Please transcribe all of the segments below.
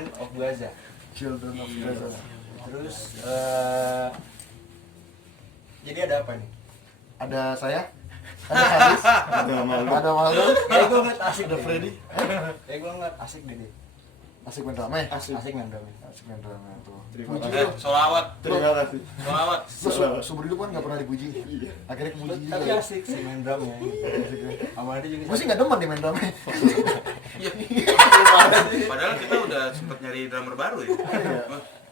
Children of Gaza. Children of Gaza. Terus jadi ada apa nih? Ada saya, ada Haris, ada Maldo, Gue ngeliat asik ada deh. Freddy. Gue ngeliat asik deh. Asik main drama ya? Asik main drum. Asik main drama tuh. Terima Puji kasih. lu. Solawat. Terima kasih. Solawat. Lu seumur hidup kan nggak pernah dipuji. Akhirnya kepuji juga. Tapi asik sih main drumnya. Sama dia juga. Gue sih nggak demen nih main drama. Iya. Padahal kita udah sempet nyari drummer baru ya.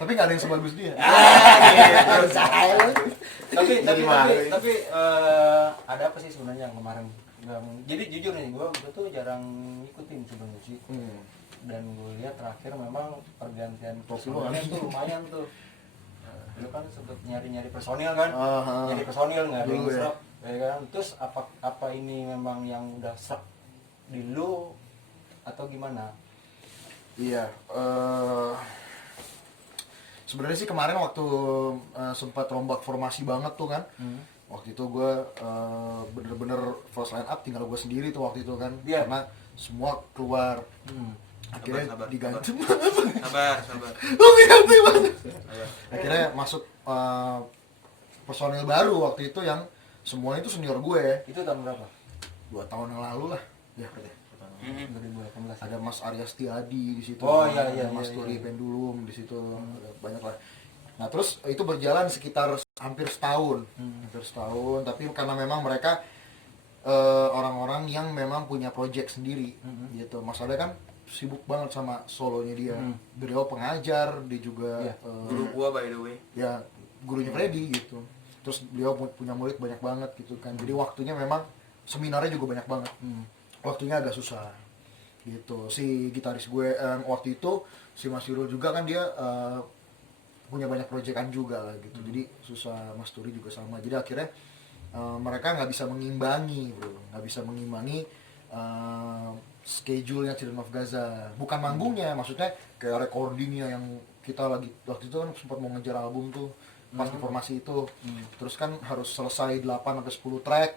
Tapi nggak ada yang sebagus dia. Tapi ada apa sih sebenarnya yang kemarin? Jadi jujur nih, gue tuh jarang ngikutin sebenarnya musik. Dan gue lihat terakhir memang pergantian personilnya tuh lumayan tuh. Lu kan sempet nyari personil kan? Nyari personil nggak ada yang Dulu ya. serap, ya kan? Terus apa ini memang yang udah serap di lu atau gimana? Iya. Sebenarnya sih kemarin waktu sempat rombak formasi banget tuh kan. Waktu itu gue bener-bener first line up tinggal gue sendiri tuh waktu itu kan. Iya. Karena semua keluar. Akhirnya Sabar. diganti. Sabar. Akhirnya masuk personil baru waktu itu yang semuanya itu senior gue. Itu tahun berapa? 2 tahun yang lalu lah. Ya, 2018. ada Mas Arya Setiadi di situ. Oh, iya, ada Mas Turi Pendulum di situ. Ada banyak lah. Nah, terus itu berjalan sekitar hampir setahun. Tapi karena memang mereka orang-orang yang memang punya project sendiri gitu. Mas Arya kan sibuk banget sama solonya dia. Beliau pengajar, dia juga Guru gua by the way. ya gurunya Freddy gitu. Terus beliau punya murid banyak banget gitu kan. Jadi waktunya memang seminarnya juga banyak banget. Waktunya agak susah gitu. Si gitaris gue waktu itu si Mas Yurul juga kan dia punya banyak proyekan juga lah gitu. Jadi susah. Mas Turi juga sama. Jadi akhirnya mereka nggak bisa mengimbangi schedule-nya Children of Gaza. Bukan manggungnya, maksudnya kayak recordingnya yang kita lagi waktu itu kan sempat mau ngejar album tuh pas di formasi itu. Terus kan harus selesai 8 sampai 10 track.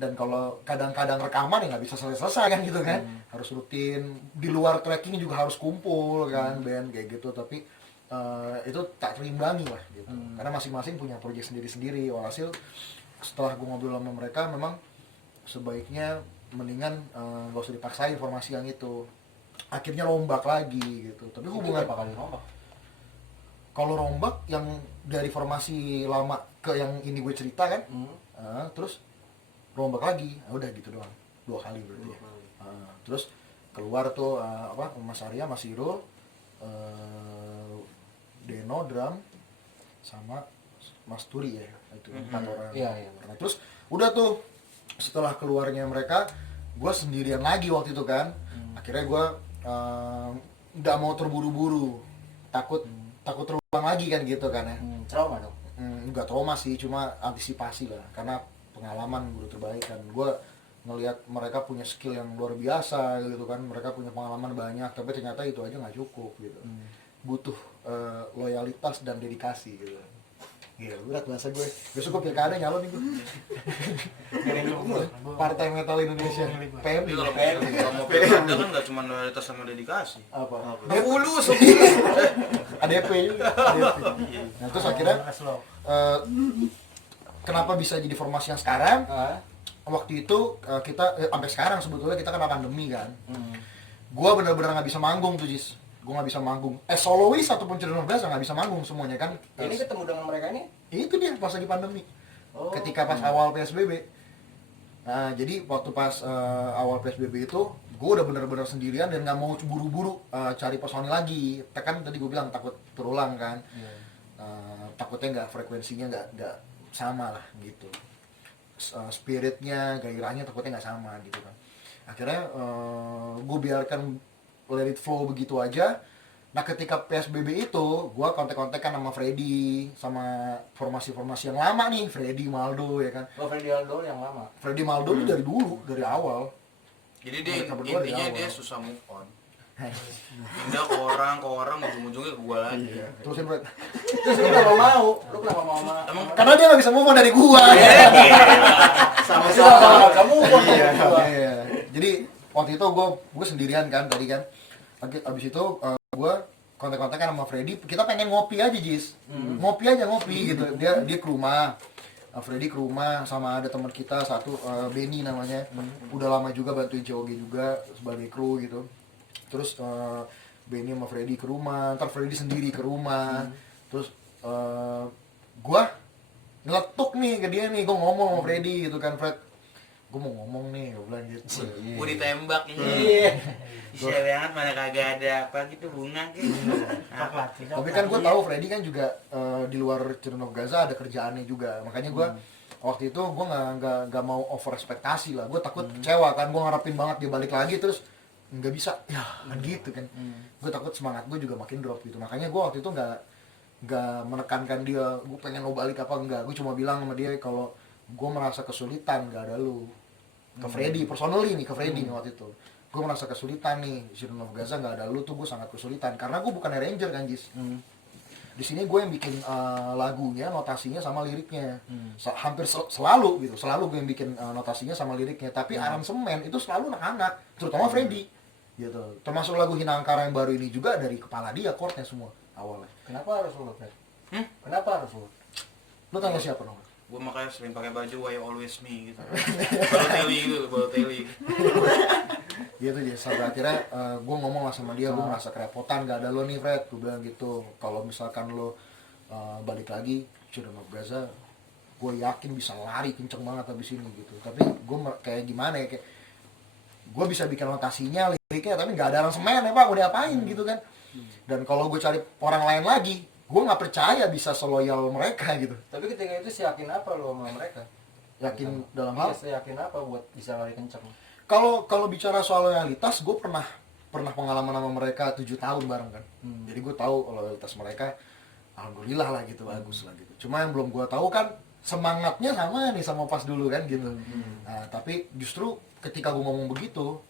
Dan kalau kadang-kadang rekaman ya nggak bisa selesai kan gitu kan. Harus rutin, di luar tracking juga harus kumpul kan band kayak gitu. Tapi itu tak terimbangi lah gitu. Karena masing-masing punya proyek sendiri-sendiri. Walhasil setelah gue ngobrol sama mereka memang sebaiknya mendingan gak usah dipaksain formasi yang itu. Akhirnya rombak lagi gitu. Tapi hubungan berapa kali rombak? kalau rombak yang dari formasi lama ke yang ini gue cerita kan, terus rombak lagi, udah gitu doang, 2 kali berarti ya. Terus keluar tuh Mas Arya, Mas Irul, Deno drum, sama Mas Turi ya, itu 4 orang. Iya. Nah, terus udah tuh setelah keluarnya mereka, gue sendirian lagi waktu itu kan. Akhirnya gue nggak mau terburu-buru, takut terulang lagi kan gitu kan ya. Trauma dong? Nggak trauma sih, cuma antisipasi lah, karena pengalaman guru terbaik kan. Gue ngelihat mereka punya skill yang luar biasa gitu kan, mereka punya pengalaman banyak, tapi ternyata itu aja nggak cukup gitu. Butuh loyalitas dan dedikasi gitu. Gila, berat bahasa gue. Besok gue pilkada nyalon nih gue. Partai Metal Indonesia. PM. Tapi kalau mau pilkada kan nggak cuma loyalitas sama dedikasi. Apa? Fulus. ADP juga. ADP. Nah, terus akhirnya kenapa bisa jadi formasi yang sekarang? Waktu itu kita sampai sekarang sebetulnya kita kena pandemi kan. Gua benar-benar nggak bisa manggung tuh, Jis. Gue nggak bisa manggung. Solois ataupun Children of Gaza nggak bisa manggung semuanya kan. Ini ketemu dengan mereka ini? Itu dia pas lagi pandemi. Ketika pas awal PSBB. Nah, jadi waktu pas awal PSBB itu, gue udah bener-bener sendirian dan nggak mau buru-buru cari personil lagi. Kan tadi gue bilang takut terulang kan. Takutnya nggak, frekuensinya nggak sama lah gitu. Spiritnya, gairahnya takutnya nggak sama gitu kan. Akhirnya gue biarkan let it flow begitu aja. Nah, ketika PSBB itu, gue kontak-kontakan sama Freddy, sama formasi-formasi yang lama nih, Freddy, Maldo ya kan. Freddy Maldo yang lama? Freddy Maldo tuh dari dulu, dari awal. Jadi dia Mereka berdua dari intinya awal. dia susah move on. Pindah ke orang, ujung-ujungnya ke gua lagi. Terusin, Fred. Terus lu kenapa mau? Lu kenapa mau sama? Emang Karena dia nggak bisa move on dari gua. Sama-sama kamu kok dari gua. Iya. Jadi waktu itu gue sendirian kan tadi kan. Abis itu gue kontak-kontakan sama Freddy, kita pengen ngopi aja Jis, ngopi gitu. Dia ke rumah, Freddy ke rumah sama ada teman kita satu, Benny namanya, udah lama juga bantuin COG juga sebagai kru gitu. Terus Benny sama Freddy ke rumah, ntar Freddy sendiri ke rumah, terus gua ngeletuk nih ke dia nih, gua ngomong sama Freddy gitu kan, Fred, gua mau ngomong nih, gua bilang gitu. Gua ditembak ini. Bisa banget mana kagak ada apa gitu bunga gitu. Tapi kan gue tahu Freddy kan juga di luar Children of Gaza ada kerjaannya juga, makanya gue waktu itu gue nggak mau over ekspektasi lah, gue takut kecewa kan, gue ngarepin banget dia balik lagi terus nggak bisa, ya kan gitu kan, gue takut semangat gue juga makin drop gitu, makanya gue waktu itu nggak menekankan dia, gue pengen lo balik apa enggak, gue cuma bilang sama dia kalau gue merasa kesulitan nggak ada lu, ke Freddy personally nih, ke Freddy nih waktu itu. Gue merasa kesulitan nih, Children of Gaza nggak ada lu tuh gue sangat kesulitan karena gue bukan arranger kan Jis. Di sini gue yang bikin lagunya, notasinya sama liriknya. Hampir selalu gitu, selalu gue yang bikin notasinya sama liriknya. Tapi aransemen itu selalu anak-anak, terutama Freddy gitu. Termasuk lagu Hinangkara yang baru ini juga dari kepala dia, chordnya semua awalnya. Kenapa harus lu, Fred? Kenapa harus lu? Lu tanya siapa dong? Gue makanya sering pakai baju Why Always Me gitu. Balotelli gitu, Balotelli. Gitu aja, sampai akhirnya gue ngomong lah sama dia, gue merasa kerepotan gak ada lo nih Fred, gue bilang gitu. Kalau misalkan lo balik lagi Children of Gaza, gue yakin bisa lari kenceng banget abis ini gitu. Tapi gue kayak gimana ya, kayak gue bisa bikin notasinya, liriknya, tapi gak ada aransemen ya pak, gue diapain gitu kan. Dan kalau gue cari orang lain lagi, gue nggak percaya bisa seloyal mereka gitu. Tapi ketika itu yakin apa lo sama mereka? Yakin dalam hal? Iya, yakin apa buat bisa lari kenceng? Kalau bicara soal loyalitas, gue pernah pengalaman sama mereka 7 tahun bareng kan. Jadi gue tahu loyalitas mereka, alhamdulillah lah gitu, bagus lah gitu. Cuma yang belum gue tahu kan semangatnya sama nih sama pas dulu kan gitu. Nah, tapi justru ketika gue ngomong begitu,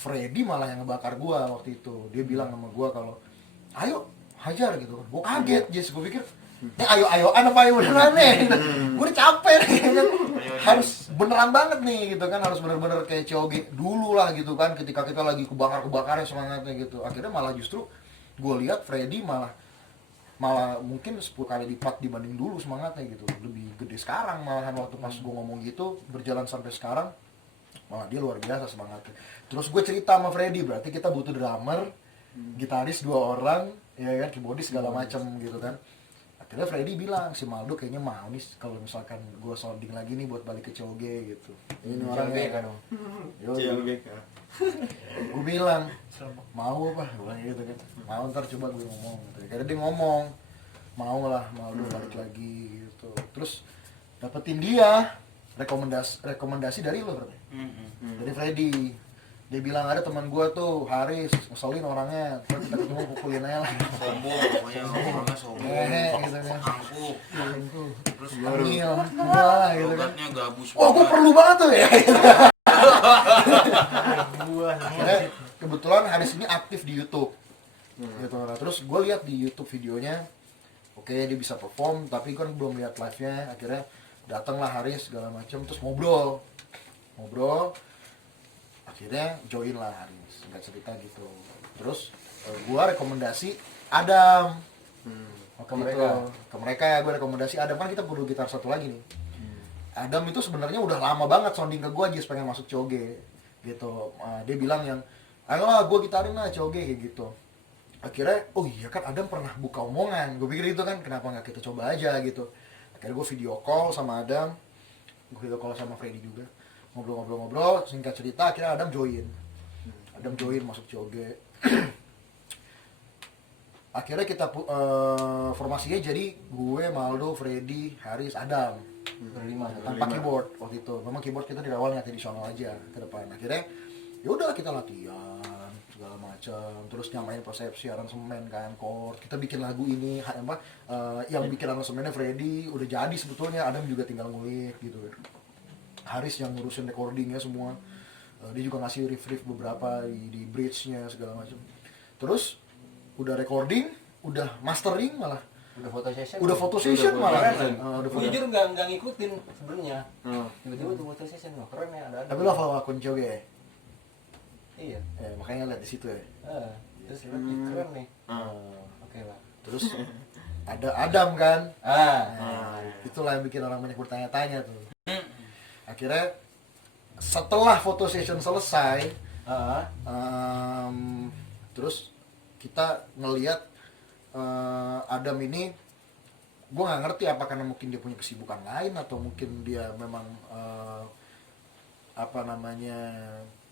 Freddy malah yang ngebakar gue waktu itu. Dia bilang sama gue kalau, ayo hajar gitu. Gue kaget, Jess, gue pikir ayo-ayoan apa ayo beneran nih gitu. Gue udah capek nih kan. Harus beneran banget nih gitu kan, harus bener-bener kayak COG dulu lah gitu kan, ketika kita lagi kebakar-kebakarnya semangatnya gitu. Akhirnya malah justru gue lihat Freddy malah mungkin 10 kali lipat dibanding dulu semangatnya gitu, lebih gede sekarang malahan. Waktu pas gue ngomong gitu, berjalan sampai sekarang malah dia luar biasa semangatnya. Terus gue cerita sama Freddy, berarti kita butuh drummer, gitaris 2 orang, ya kan, keyboardis segala macam gitu kan. Akhirnya Freddy bilang, si Maldo kayaknya mau nih kalau misalkan gue sounding lagi nih buat balik ke COG gitu. Ini orangnya kan dong. Gue bilang, mau apa? Gue bilang gitu kan. Mau, ntar coba gue ngomong gitu. Karena dia ngomong, mau lah Maldo balik lagi gitu. Terus dapetin dia rekomendasi dari lo berarti? Dari Freddy. Dia bilang ada teman gue tuh, Haris, ngeselin orangnya, terus kita ketemu pukulin aja lah. Sombong, pokoknya orangnya sombong, Gitu kan. angkuh, terus Ambil, wah gitu kan. logatnya gabus Wah, gue banget. perlu banget tuh ya. Akhirnya kebetulan Haris ini aktif di YouTube. Gitu. Nah, terus gue lihat di YouTube videonya, oke dia bisa perform, tapi kan belum lihat live-nya. Akhirnya datanglah Haris segala macam, terus ngobrol. Akhirnya join lah Haris, nggak cerita gitu. Terus gue rekomendasi Adam. Ke mereka ya gue rekomendasi Adam, kan kita perlu gitar satu lagi nih. Adam itu sebenarnya udah lama banget sounding ke gue aja pengen masuk COG gitu. Dia bilang yang ayolah gue gitarin lah COG kayak gitu. Akhirnya oh iya kan Adam pernah buka omongan, gue pikir itu kan kenapa nggak kita coba aja gitu. Akhirnya gue video call sama Adam, gue video call sama Freddy juga, ngobrol, singkat cerita akhirnya Adam join masuk COG. Akhirnya kita formasinya jadi gue, Maldo, Freddy, Haris, Adam berlima tanpa keyboard waktu itu. Memang keyboard kita di awal nggak tradisional aja ke depan. Akhirnya yaudah kita latihan segala macam, terus nyamain persepsi aransemen kan, chord. Kita bikin lagu ini yang bikin aransemennya Freddy udah jadi sebetulnya, Adam juga tinggal ngulik gitu. Haris yang ngurusin recordingnya semua, dia juga ngasih riff beberapa di bridge-nya segala macam. Terus udah recording, udah mastering malah. Udah foto session malah. Jujur nggak ngikutin sebenarnya. Tiba-tiba tuh foto session, wah keren ya ada. Tapi lo follow akun COG ya? Iya. Makanya lihat di situ ya. terus keren nih. Oke lah. Terus ada Adam kan. Ah. Itulah yang bikin orang banyak bertanya-tanya tuh. Akhirnya setelah foto session selesai, terus kita ngelihat Adam ini, gue nggak ngerti apa karena mungkin dia punya kesibukan lain atau mungkin dia memang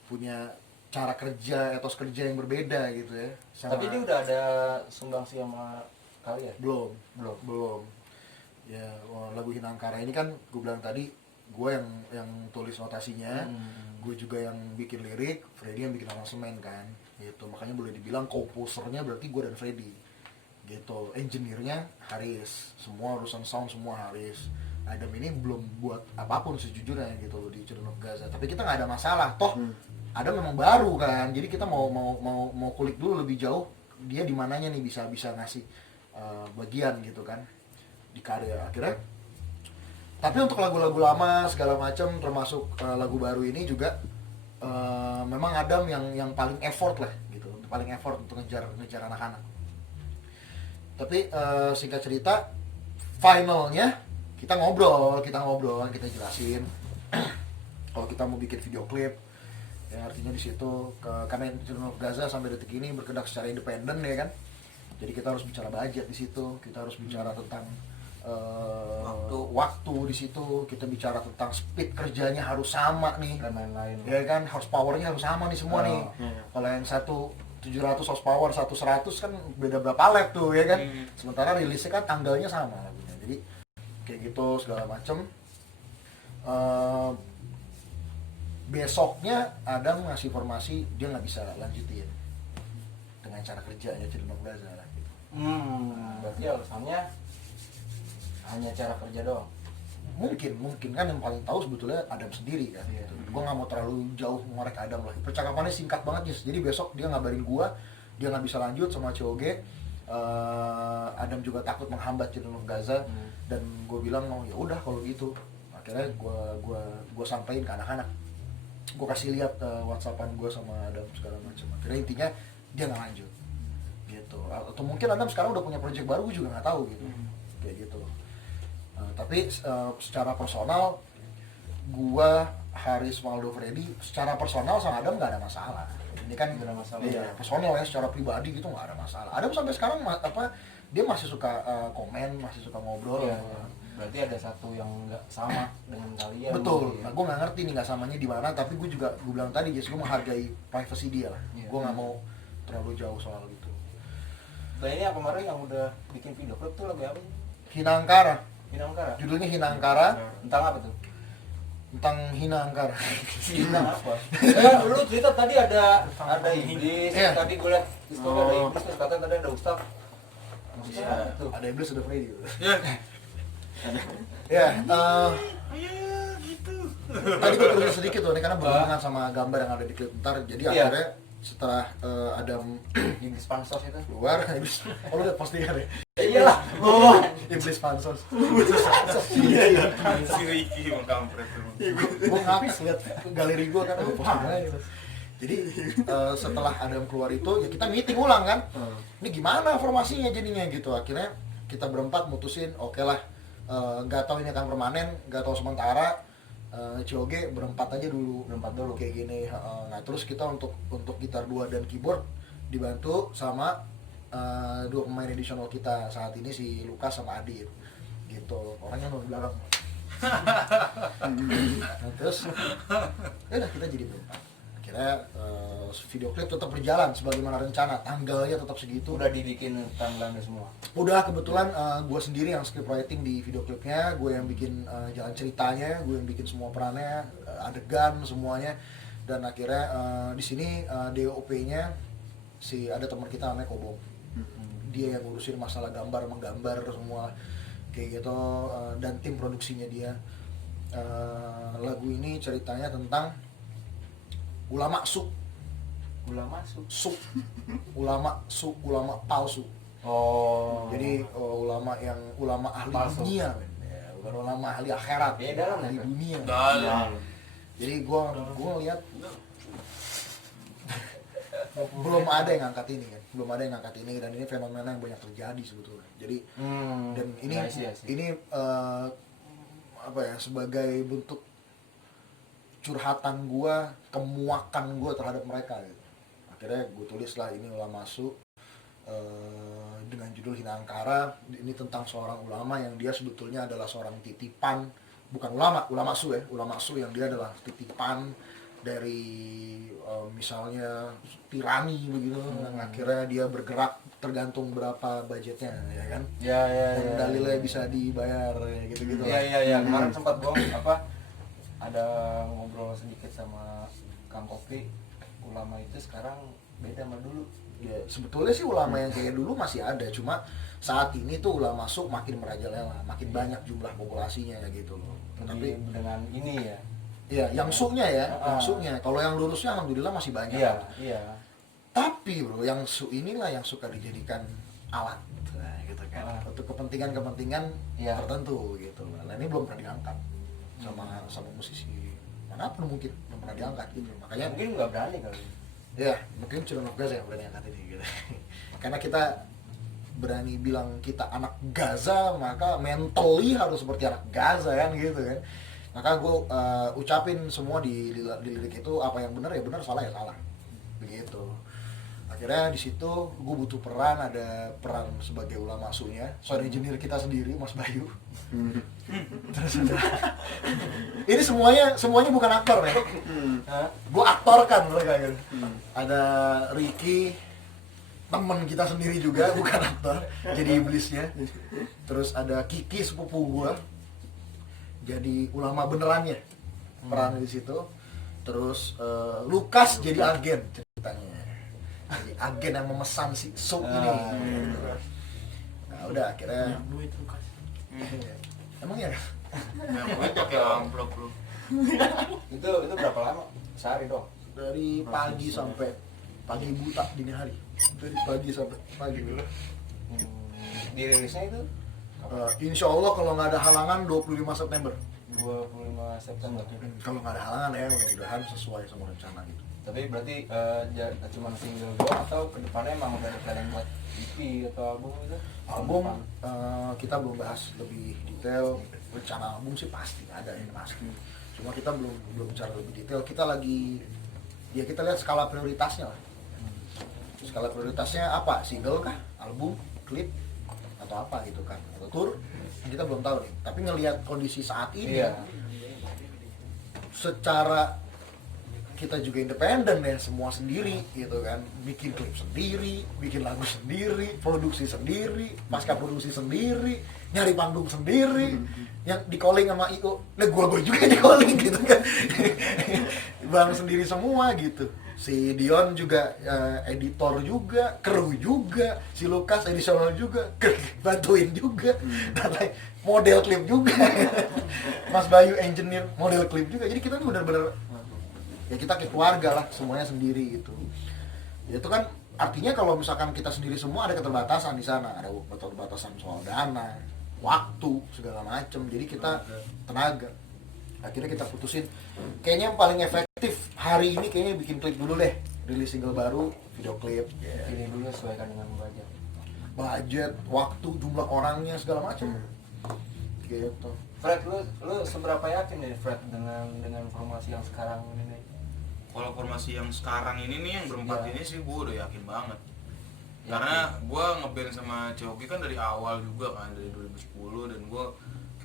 punya cara kerja, etos kerja yang berbeda gitu ya. Tapi dia udah ada sumbangsi sama kalian? Belum. Ya, lagu Hinangkara ini kan gue bilang tadi, gue yang tulis notasinya, gue juga yang bikin lirik, Freddy yang bikin aransemen kan, gitu. Makanya boleh dibilang komposernya berarti gue dan Freddy, gitu. Engineer-nya Haris, semua urusan sound semua Haris. Adam ini belum buat apapun sejujurnya gitu loh di Children of Gaza. Tapi kita nggak ada masalah, toh Adam memang baru kan, jadi kita mau kulik dulu lebih jauh dia di mananya nih bisa ngasih bagian gitu kan di karya akhirnya. Tapi untuk lagu-lagu lama segala macam termasuk lagu baru ini juga memang Adam yang paling effort lah gitu, paling effort untuk ngejar anak-anak. Tapi singkat cerita, finalnya kita ngobrol, kita jelasin kalau kita mau bikin video klip, yang artinya di situ karena Children of Gaza sampai detik ini bergerak secara independen ya kan. Jadi kita harus bicara budget di situ, kita harus bicara tentang waktu di situ, kita bicara tentang speed kerjanya harus sama nih dan lain-lain. Ya kan, horsepower-nya harus sama nih semua nih. Kalau yang satu 700 horsepower, satu 100 kan beda berapa lap tuh ya kan. Sementara rilisnya kan tanggalnya sama lagunya. Jadi kayak gitu segala macem. Besoknya Adam ngasih informasi dia nggak bisa lanjutin dengan cara kerjanya Children of Gaza lah gitu. Berarti alasannya hanya cara kerja doang. Mungkin kan yang paling tahu sebetulnya Adam sendiri kan. Gitu. Gue nggak mau terlalu jauh ngorek Adam lah. Percakapannya singkat banget ya. Jadi besok dia ngabarin gue dia nggak bisa lanjut sama COG. Adam juga takut menghambat Children of Gaza dan gue bilang ya udah kalau gitu. Akhirnya gue sampaikan ke anak-anak. Gue kasih lihat WhatsAppan gue sama Adam segala macam. Akhirnya intinya dia nggak lanjut gitu. Atau mungkin Adam sekarang udah punya project baru, gue juga nggak tahu gitu. Kayak gitu. Tapi secara personal gue, Haris, Waldo, Freddy secara personal sama Adam nggak ada masalah. Ini kan nggak ada masalah. Iya, personal ya, secara pribadi gitu nggak ada masalah. Adam sampai sekarang dia masih suka komen, masih suka ngobrol. Iya. Berarti ada satu yang nggak sama dengan kalian. Betul. Nah, gue nggak ngerti nih nggak samanya di mana. Tapi gue bilang tadi, gue menghargai privasi dia lah. Iya. Gue nggak mau terlalu jauh soal gitu. Nah ini yang kemarin yang udah bikin video klip tuh lagu apa? Hinangkara. Judulnya Hinangkara. Tentang apa tuh? Tentang Hinangkara. Tentang apa? Lu cerita tadi ada iblis. Iya. Tadi gue liat di story ada iblis, terus katanya tadi ada Ustaz. Iya. Tuh. Ada iblis, ada Freddy. Gitu. Tadi gue tulis sedikit tuh, ini karena berhubungan sama gambar yang ada di klip ntar. Jadi akhirnya setelah Adam Iblis pansos itu keluar, iblis. Oh, lu liat postingan ya? Iyalah. Iblis pansos. Iya. Si Ricky mau kampret tuh. Gue ngapis liat galeri gue kan, postingannya gitu. Jadi setelah Adam keluar itu ya kita meeting ulang kan. Ini gimana formasinya jadinya gitu. Akhirnya kita berempat mutusin oke lah, nggak tahu ini akan permanen, nggak tahu sementara. COG berempat dulu kayak gini. Nah terus kita untuk gitar 2 dan keyboard dibantu sama 2 pemain additional kita saat ini, si Lukas sama Adit gitu, orangnya di belakang. Nah, terus udah kita jadi berempat. Akhirnya video klip tetap berjalan sebagaimana rencana, tanggalnya tetap segitu. udah dibikin tanggalnya semua. Udah, kebetulan gue sendiri yang script writing di video klipnya, gue yang bikin jalan ceritanya, gue yang bikin semua perannya, adegan semuanya. Dan akhirnya di sini DOP-nya ada teman kita namanya Kobong. Dia yang ngurusin masalah menggambar semua kayak gitu, dan tim produksinya dia. Lagu ini ceritanya tentang ulama palsu. Jadi ulama ahli palsu. dunia, ya, bukan ulama ahli akhirat, ahli dunia. Dalam. Jadi gue ngeliat belum ada yang ngangkat ini kan, belum ada yang ngangkat ini, dan ini fenomena yang banyak terjadi sebetulnya. Jadi dan ini ini apa ya, sebagai bentuk curhatan gue, kemuakan gue terhadap mereka gitu. Akhirnya gue tulis lah ini Ulama Su dengan judul Hina Angkara. Ini tentang seorang ulama yang dia sebetulnya adalah seorang titipan, bukan ulama su ya, ulama su yang dia adalah titipan dari misalnya tirani begitu, akhirnya dia bergerak tergantung berapa budgetnya ya kan, dan dalilnya bisa dibayar gitu kemarin sempat gua ada ngobrol sedikit sama Kang Kopi, ulama itu sekarang beda sama dulu. Ya, sebetulnya sih ulama yang kayak dulu masih ada, cuma saat ini tuh ulama su makin merajalela, makin banyak jumlah populasinya gitu loh. Tapi dengan ini ya. Iya, yang su-nya ya, yang su-nya. Kalau yang lurusnya alhamdulillah masih banyak. Iya. Tapi bro, yang su inilah yang suka dijadikan alat, gitu kan, untuk kepentingan-kepentingan tertentu gitu. Nah ini belum pernah diangkat sama musisi manapun, mungkin belum pernah diangkat gitu. Makanya mungkin nggak berani kali. Ya, mungkin Children of Gaza yang berani angkat ini gitu. Karena kita berani bilang kita anak Gaza, maka mentally harus seperti anak Gaza kan gitu kan. Maka gue ucapin semua di lirik itu, apa yang benar ya benar, salah ya salah, begitu. Akhirnya di situ gue butuh peran, ada peran sebagai ulama sunya, sound engineer kita sendiri Mas Bayu. Terus ini semuanya bukan aktor ya, gue aktorkan mereka gitu. Ada Ricky, temen kita sendiri juga, bukan aktor, jadi iblisnya. Terus ada Kiki sepupu gue, jadi ulama benerannya, peran di situ. Terus Lukas jadi agen ceritanya, jadi agen yang memesan si sup ini. Nah udah akhirnya duit Lukas. Emang ya? Duit pakai amplop lu. Itu berapa lama? Sehari dong. Dari pagi sampai pagi buta dini hari. Dari pagi sampai pagi dulu. Dirilisnya itu? Insya Allah kalau nggak ada halangan 25 September. 25 September. Kalau nggak ada halangan ya mudah-mudahan sesuai sama rencana gitu. Tapi berarti cuma single doang atau kedepannya emang udah ada planning buat EP atau album gitu? Album kita belum bahas lebih detail. Rencana album sih pasti ada, ini pasti. Cuma kita belum bicara lebih detail. Kita lagi kita lihat skala prioritasnya lah. Skala prioritasnya apa? Single kah? Album? Klip? Atau apa gitu kan? Atau tour? Kita belum tahu nih. Tapi ngelihat kondisi saat ini, secara kita juga independen ya, semua sendiri gitu kan, bikin klip sendiri, bikin lagu sendiri, produksi sendiri, pasca produksi sendiri, nyari panggung sendiri, yang di calling sama IO, nah gue juga di calling gitu kan, bang sendiri semua gitu. Si Dion juga editor juga, kru juga, si Lukas edisional juga, bantuin juga, dan lain model klip juga, Mas Bayu engineer model klip juga. Jadi kita benar-benar ya kita kayak keluarga lah, semuanya sendiri gitu. Ya itu kan artinya kalau misalkan kita sendiri semua ada keterbatasan di sana, ada keterbatasan soal dana, waktu, segala macem. Jadi kita tenaga. Akhirnya kita putusin kayaknya yang paling efektif hari ini kayaknya bikin klip dulu deh, rilis single baru, video klip. Ini dulu sesuaikan dengan budget, waktu, jumlah orangnya, segala macem. Gitu. Fred, lu seberapa yakin nih Fred dengan formasi yang sekarang ini? Kalau formasi yang sekarang ini nih, yang berempat ini sih gue udah yakin banget. Karena gue ngeband sama Coki kan dari awal juga kan, dari 2010, dan gue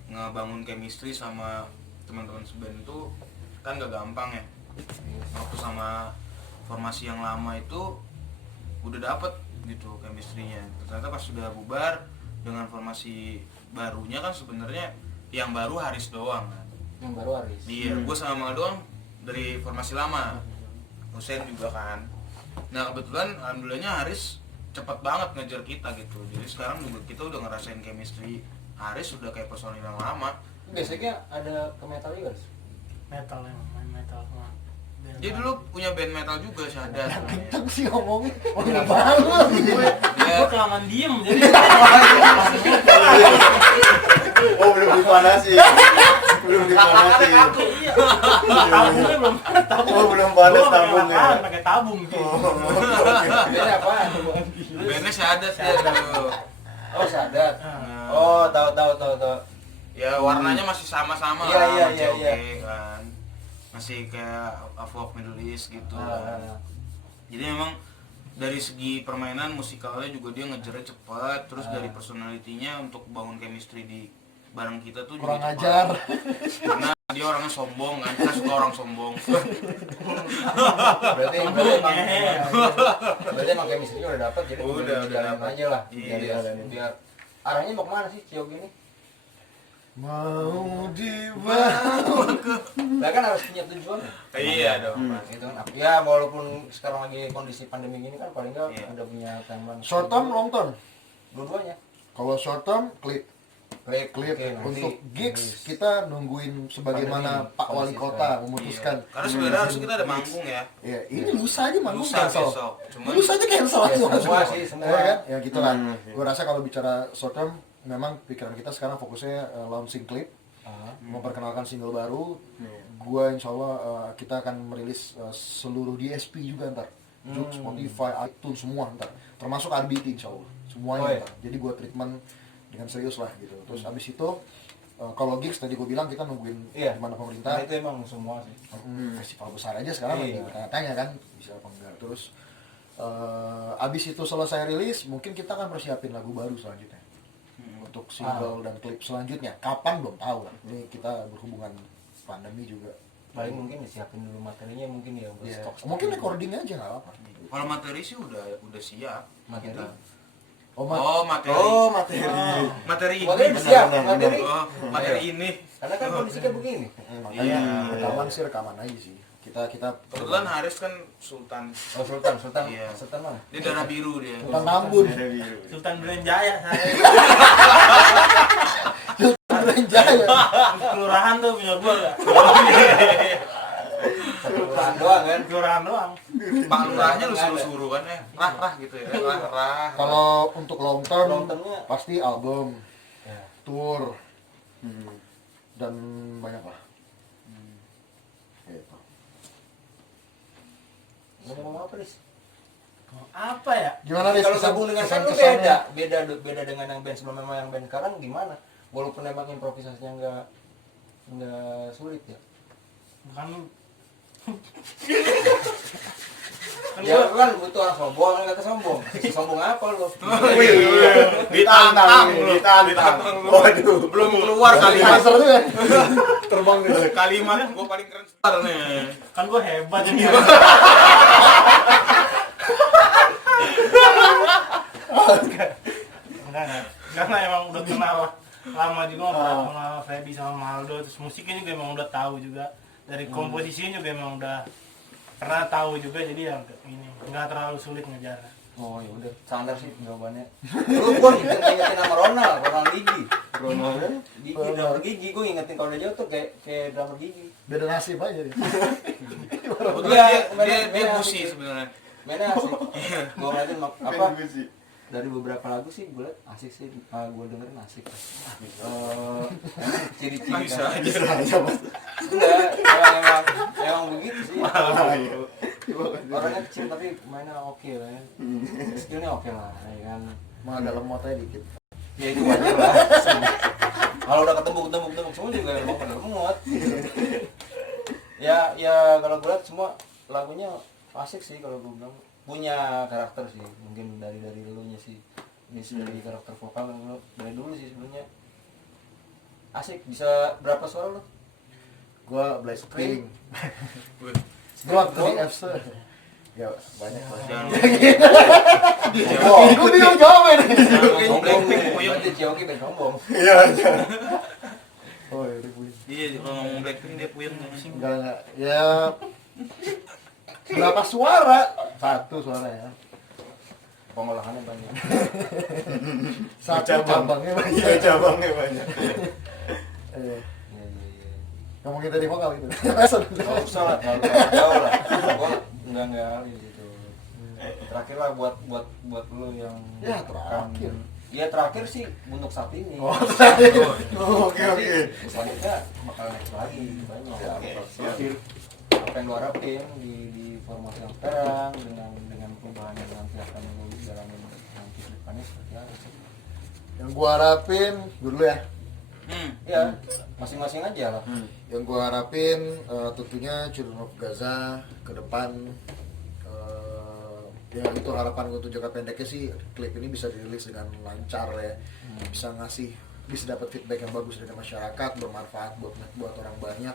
ngebangun chemistry sama teman-teman seband itu kan gak gampang ya. Waktu sama formasi yang lama itu udah dapet gitu chemistry-nya. Ternyata pas sudah bubar dengan formasi barunya kan sebenarnya yang baru Haris doang kan. Yang baru Haris. Iya, gue sama doang dari formasi lama. Hussein juga kan. Nah kebetulan alhamdulillahnya Haris cepet banget ngejar kita gitu. Jadi sekarang juga kita udah ngerasain chemistry Haris udah kayak personil yang lama. Biasanya ada ke metal juga? Metal emang, main metal sama band. Dia dulu punya band metal juga, Syahdan. Kenceng sih ngomongnya, udah banget. Gue kelamaan diem jadi. Oh belum dipanasin. Belum dipanasin. Iya. Tabungnya belum ada tabung. Oh, belum panas Gua pakai tabungnya. apaan? Pakai tabung cuy. Ini apa? Bandnya syahadat ya tuh. Oh, sadat. Nah, Oh, tahu. ya warnanya masih sama-sama Iya, lah iya, sama iya, COG iya. kan. Masih kayak folk Middle East gitu. Ah. Jadi memang dari segi permainan musikalnya juga dia ngejarnya cepat, terus dari personalitinya untuk bangun chemistry di bareng kita tuh Kurang juga cepat. ajar. Karena dia orangnya sombong kan, kita suka orang sombong. Berarti emang chemistry-nya udah dapat, jadi Udah jalanin dapet. aja lah. Iya. Biar arahnya mau kemana sih Ciyog ini? Mau dibawa. Lah kan harus punya tujuan. Iya dong. Gitu kan. Ya walaupun sekarang lagi kondisi pandemi gini kan paling enggak Iya. udah punya timeline. Short term, long term. Dua-duanya. Kalau short term, klip. Klip, Klip. oke, nanti Untuk gigs, rilis. kita nungguin sebagaimana Pandemi, Pak Wali kondisi Kota sekarang. memutuskan. Iya. Karena sebenarnya harus kita ada manggung ya. Ya, ini lusa aja manggung Lusa cancel. besok. Cuman Lusa aja cancel Ya, semua. semua sih, semua. Ya kan? Ya gitu lah. Hmm. Gue rasa kalau bicara short term, memang pikiran kita sekarang fokusnya launching klip, memperkenalkan single baru. Gua insya Allah kita akan merilis seluruh DSP juga ntar, Joox, Spotify, iTunes semua ntar, termasuk RBT insya Allah semuanya Oh, iya. ntar. Jadi gua treatment dengan serius lah gitu. Terus abis itu kalau gigs tadi gue bilang kita nungguin Iya. gimana Nah, pemerintah. itu emang semua sih. Festival besar aja sekarang lagi Iya. bertanya-tanya kan bisa apa enggak. Terus abis itu selesai rilis mungkin kita akan persiapin lagu baru selanjutnya untuk single dan klip selanjutnya. Kapan belum tahu lah. Ini kita berhubungan pandemi juga. Paling mungkin disiapin dulu materinya mungkin ya buat Iya. stok. Mungkin recording aja nggak apa-apa. kalau materi sih udah siap. Materi? Kita. Oh, Oh, materi. materi. Materi ini. Materi siap, benar, materi. Oh, materi ini. Karena kan kondisi kayak begini. makanya Iya. rekaman sih rekaman aja sih. Kita Kebetulan Haris kan Sultan. Oh, Sultan Iya. mana? Dia darah biru dia. Sultan Tambun, Ada biru. Sultan Belenjaya saya. Sultan Jaya. Kelurahan tuh punya gua enggak? Satu kelurahan doang kan. Kelurahan doang. Pak Lurahnya lu suruh-suruh kan ya. Rah gitu ya. Rah. Kalau untuk long term, Long termnya? pasti album, Ya. tour, dan banyak lah. Gitu. Ngomong apa, Riz? Apa ya? Gimana Riz? Kalau gabung dengan kan lu kesan-kesannya? beda dengan yang band sebelum memang yang band sekarang gimana? Walaupun emang improvisasinya nggak sulit ya. Bukan Ya lu kan butuh orang sombong, kan kata sombong. Sombong apa lu? Ditantang lu. Ditantang. Waduh. Belum keluar kalimat. Kaiser tuh ya. Terbang gitu. Kalimat gua paling keren sebentar nih. kan gua hebat jadi. Enggak. Karena emang udah kenal lama juga sama Feby sama Maldo, terus musiknya juga emang udah tahu juga, dari komposisinya juga emang udah pernah tahu juga, jadi ya ini nggak terlalu sulit ngejar. Oh ya udah, standar sih jawabannya. Lu gua ingetin nama Ronald Gigi. Ronald. Gigi, drummer Gigi, gua ingetin kalau udah jauh tuh kayak drummer Gigi. Beda nasib aja dia. Kebetulan dia busi sebenarnya. Mainnya asik. Gua ngeliatin apa Pengen sih. dari beberapa lagu sih gue liat asik sih, gue dengerin asik. Ciri-ciri Bisa kan. aja. Bisa aja mas. Enggak, emang begitu sih. Orangnya kecil tapi mainnya oke lah ya. Skillnya oke lah, ya kan. Mah dalam motanya dikit. Ya itu wajar lah. Kalau udah ketemu semua juga emang pada lemot. Ya kalau gue liat semua lagunya asik sih, kalau gue bilang punya karakter sih, mungkin dari lu nya sih, dari karakter vokal lu dari dulu sih sebenarnya asik. Bisa berapa suara lu? Gua Blackpink. Wih, Gua 3F. Ya banyak lah. jangan Gua bingung jawabnya nih. Sombong, puyeng. berarti Cioki ben sombong. Iya aja. Oh ya ribut. Iya, kalau ngomong Blackpink dia puyeng. Enggak. Ya berapa suara? Satu suara ya. Pengolahannya banyak. Satu cabangnya banyak. Iya cabangnya banyak. Iya. Iya. Ngomongin tadi vokal gitu. Nggak usah lah, terlalu jauh lah. Gua nggak ahli gitu. Terakhir lah buat lu yang Ya, terakhir. Ya terakhir sih untuk saat ini. Oke. Selanjutnya bakal next lagi banyak. Siap. Apa yang lu harapin di formasi yang sekarang dengan perubahan yang nanti akan lu jalanin nanti ke depannya seperti apa sih? Yang gua harapin dulu ya. Ya, masing-masing aja lah. Yang gua harapin tentunya Children of Gaza ke depan ya itu harapan gue untuk jangka pendeknya sih klip ini bisa dirilis dengan lancar ya, bisa dapat feedback yang bagus dari masyarakat, bermanfaat buat orang banyak.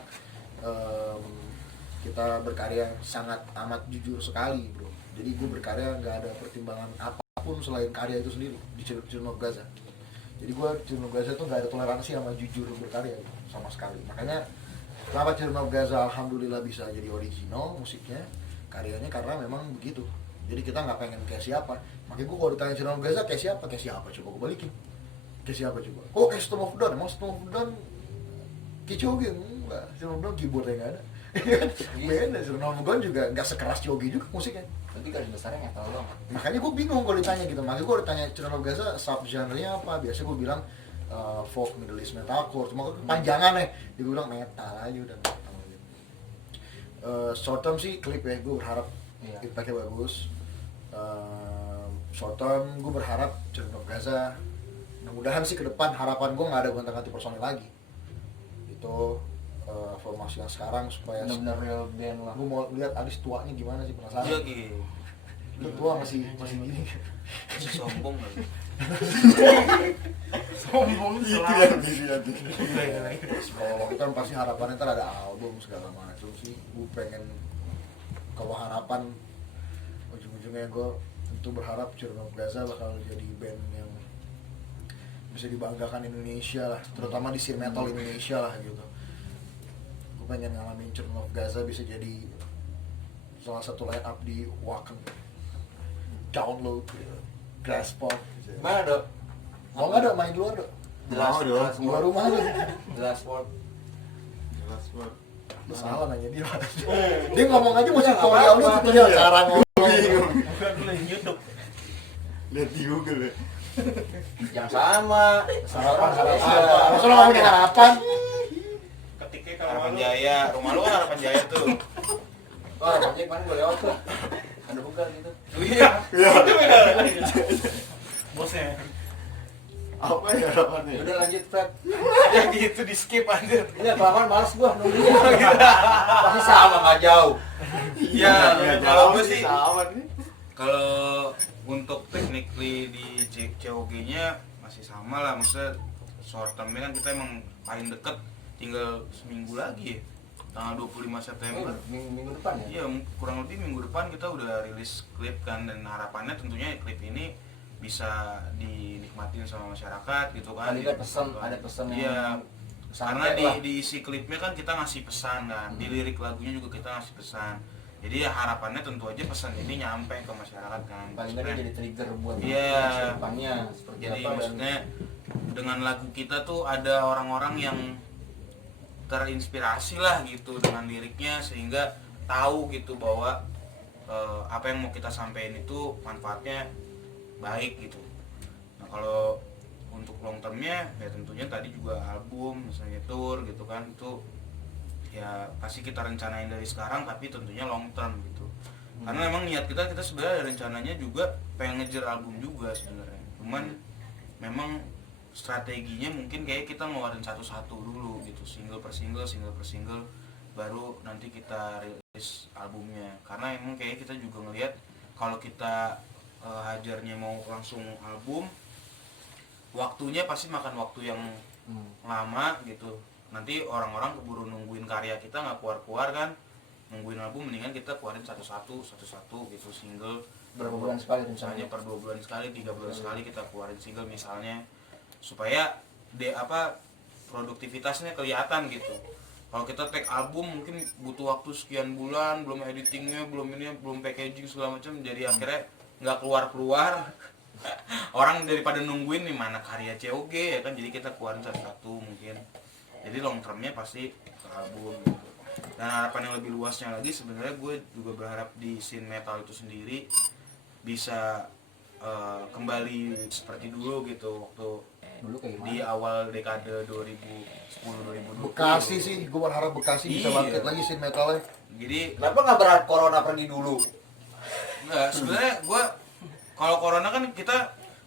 Kita berkarya sangat amat jujur sekali bro, jadi gue berkarya nggak ada pertimbangan apapun selain karya itu sendiri di Children of Gaza. Jadi gue Children of Gaza tuh nggak ada toleransi sama jujur berkarya sama sekali. Makanya kenapa Children of Gaza alhamdulillah bisa jadi original musiknya, karyanya, karena memang begitu. Jadi kita nggak pengen kayak siapa. Makanya gue kalau ditanya Children of Gaza kayak siapa coba gue balikin. Kayak siapa coba? Kok kayak Storm of Dawn? Emang Storm of Dawn kayak Chogi? Enggak, Storm of Dawn keyboardnya nggak ada. Beda, Storm of Dawn juga nggak sekeras Chogi juga musiknya. Nanti garis besarnya metal dong. Makanya gue bingung kalau ditanya gitu. Makanya gue ditanya Children of Gaza sub-genre-nya apa? Biasanya gue bilang folk, Middle East, metalcore. Cuma kepanjangan nih, dia bilang metal aja udah metal. Short term sih klip ya, gue berharap impactnya bagus. Short term gue berharap Children of Gaza, mudah-mudahan sih ke depan harapan gue nggak ada gonta-ganti personil lagi. Itu formasi yang sekarang supaya Benar-benar real band lah. gue mau lihat Adis tuanya gimana sih, penasaran. Iya gitu. Lu tua masih gini. Masih sombong lagi. Sombong Itu selalu. yang dilihat. Kalau kan pasti harapannya ntar ada album segala macam sih. Gue pengen, kalau harapan ujung-ujungnya gue tentu berharap Children of Gaza bakal jadi band yang bisa dibanggakan Indonesia lah, terutama di scene metal Indonesia lah gitu. Gue pengen ngalamin Children of Gaza bisa jadi salah satu line up di Wacken, download, Graspop. Mana dok? Mau nggak dok main di luar dok? Mau dong. Di luar rumah aja. Jelas word. Jelas banget. Lu salah nanya dia. Dia ngomong aja musik Korea lu tutorial cara ngomong. Bingung. Bukan dulu di YouTube. Lihat di Google ya. Yang sama. Masa lu ngomongin harapan? Ketiknya kalau Harapan lu Jaya, rumah lu kan Harapan Jaya tuh. Wah, Project kemarin gue lewat tuh. Ada bukan gitu. Iya. bosnya. Apa ya harapannya? Udah lanjut Fred. Ya gitu di skip anjir. Ini kelamaan males gua nunggunya. Pasti sama nggak jauh. Iya, Nggak kalau jauh gue sih sih sama nih. kalau untuk technically di COG-nya masih sama lah, maksudnya short term-nya kan kita emang paling deket tinggal seminggu lagi ya, tanggal 25 September. Minggu depan ya. Iya, kurang lebih minggu depan kita udah rilis klip kan, dan harapannya tentunya klip ini bisa dinikmatin sama masyarakat gitu kan. Tadi ada pesan Iya, yang karena sampai lah. di isi klipnya kan kita ngasih pesan kan, di lirik lagunya juga kita ngasih pesan. Jadi ya harapannya tentu aja pesan ini nyampe ke masyarakat kan. Paling nggak dia jadi trigger buat Iya. depannya seperti Jadi apa dan maksudnya dengan lagu kita tuh ada orang-orang yang terinspirasi lah gitu dengan liriknya, sehingga tahu gitu bahwa apa yang mau kita sampaikan itu manfaatnya baik gitu. Nah kalau untuk long termnya ya tentunya tadi juga album misalnya tour gitu kan, itu ya pasti kita rencanain dari sekarang, tapi tentunya long term gitu. Karena memang niat kita sebenarnya ada rencananya juga pengen ngejar album juga sebenarnya, cuman memang strateginya mungkin kayak kita ngeluarin satu-satu dulu gitu, single per single baru nanti kita rilis albumnya. Karena emang kayak kita juga ngelihat kalau kita hajarnya mau langsung album, waktunya pasti makan waktu yang lama gitu. Nanti orang-orang keburu nungguin karya kita nggak keluar kan, nungguin album, mendingan kita keluarin satu-satu gitu, single berapa bulan sekali misalnya rencananya. per 2 bulan sekali, 3 bulan sekali kita keluarin single misalnya, supaya produktivitasnya kelihatan gitu. Kalau kita take album mungkin butuh waktu sekian bulan, belum editingnya, belum packaging segala macam, jadi akhirnya nggak keluar orang daripada nungguin nih mana karya COG ya kan, jadi kita keluarin satu-satu mungkin. Jadi long termnya pasti ke album gitu. Dan harapan yang lebih luasnya lagi sebenarnya gue juga berharap di scene metal itu sendiri bisa kembali seperti dulu gitu waktu Dulu kayak di gimana? awal dekade 2010-2020. Bekasi sih, gue berharap Bekasi bisa Iya. bangkit lagi scene metalnya. Jadi Kenapa nggak berat corona pergi dulu? enggak, sebenarnya gua kalau corona kan kita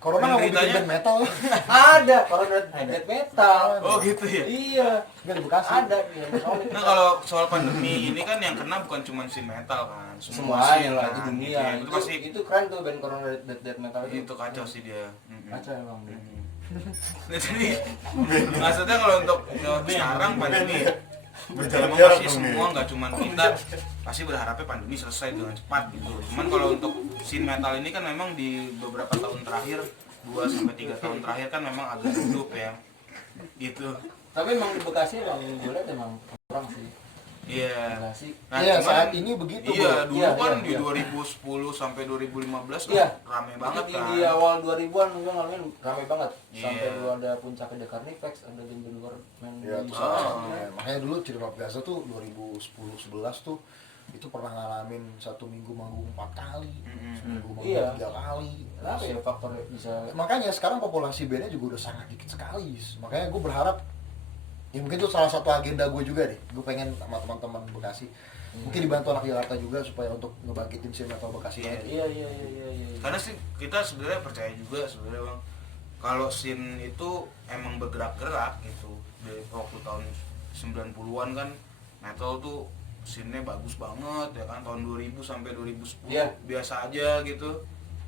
Corona nggak mau bikin menderitanya- band metal. Ada corona death metal. Oh gitu ya. Iya. Nggak di Bekasi. Ada di Solid. Nah kalau soal pandemi ini kan yang kena bukan cuma scene metal kan, Semuanya scene lah kan, itu gitu dunia. ya. Itu pasti Itu keren tuh band corona death metal itu kacau sih dia. Mm-mm. Kacau emang dia. Nah, jadi maksudnya kalau untuk sekarang pandemi Berjalan memang jarak pasti dong, semua nih. nggak cuma kita pasti berharapnya pandemi selesai dengan cepat gitu. Cuman kalau untuk scene metal ini kan memang di beberapa tahun terakhir 2-3 tahun terakhir kan memang agak redup ya gitu. Tapi emang di Bekasi emang gue liat emang kurang sih. Iya. Bekasi. Nah, Iya, cuman- saat ini begitu, Iya, Bro. dulu Iya, kan iya, di iya. 2010 sampai 2015 kan Iya. rame banget Itu kan. di awal 2000-an gue ngalamin rame banget. Sampai Iya. dulu ada puncaknya The Carnifex, ada band di luar main Ya, di terus Oh. makanya dulu Children of Gaza tuh 2010-11 tuh itu pernah ngalamin 1 minggu manggung 4 kali, Mm-mm. seminggu manggung Iya. 3 kali. Kenapa ya faktornya bisa Makanya sekarang populasi bandnya juga udah sangat dikit sekali. Makanya gue berharap ya mungkin itu salah satu agenda gue juga deh. Gue pengen sama teman-teman Bekasi mungkin dibantu anak Jakarta juga supaya untuk ngebangkitin scene metal Bekasi Iya. lagi. Iya iya iya iya iya. Karena sih kita sebenarnya percaya juga sebenarnya Bang, kalau scene itu emang bergerak-gerak gitu. Dari waktu tahun 90-an kan metal tuh scene-nya bagus banget ya kan, tahun 2000 sampai 2010 Iya. biasa aja gitu.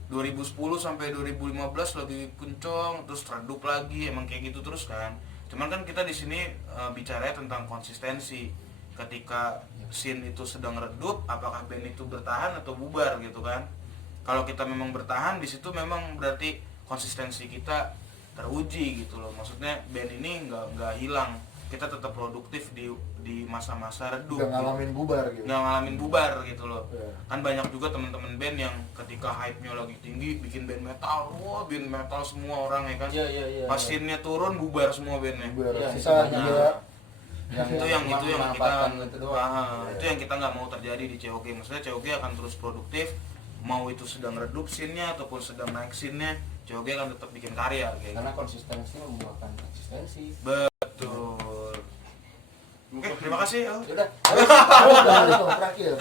2010 sampai 2015 lagi kenceng, terus redup lagi, emang kayak gitu terus kan. Cuman kan kita di sini bicaranya tentang konsistensi. Ketika scene itu sedang redup, apakah band itu bertahan atau bubar gitu kan? Kalau kita memang bertahan, di situ memang berarti konsistensi kita teruji gitu loh. Maksudnya band ini nggak hilang, kita tetap produktif di masa-masa redup. Gak ngalamin bubar gitu. Nggak ngalamin bubar gitu loh. Iya. Kan banyak juga teman-teman band yang ketika hype-nya lagi tinggi bikin band metal, wah band metal semua orang ya kan. Iya iya iya. Pas scene-nya turun bubar semua bandnya. Bubar. Iya, Sisa banyak. juga Itu yang kita memanfaatkan itu doang. itu yang kita nggak mau terjadi di COG. Maksudnya COG akan terus produktif, mau itu sedang redup scene-nya ataupun sedang naik scene-nya, COG akan tetap bikin karya kayak Karena gitu. konsistensi membuahkan konsistensi. Betul. Oke, terima kasih. Udah. Udah, itu terakhir.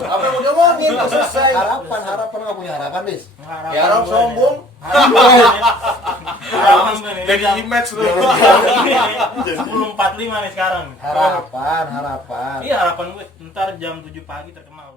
Apa yang udah ngomongin udah selesai. Harapan nggak punya harapan, Dis? Ya orang sombong. Harapan gue nih. Jadi image lu. 10.45 nih sekarang. Harapan. Iya harapan gue ntar jam 7 pagi terkenal.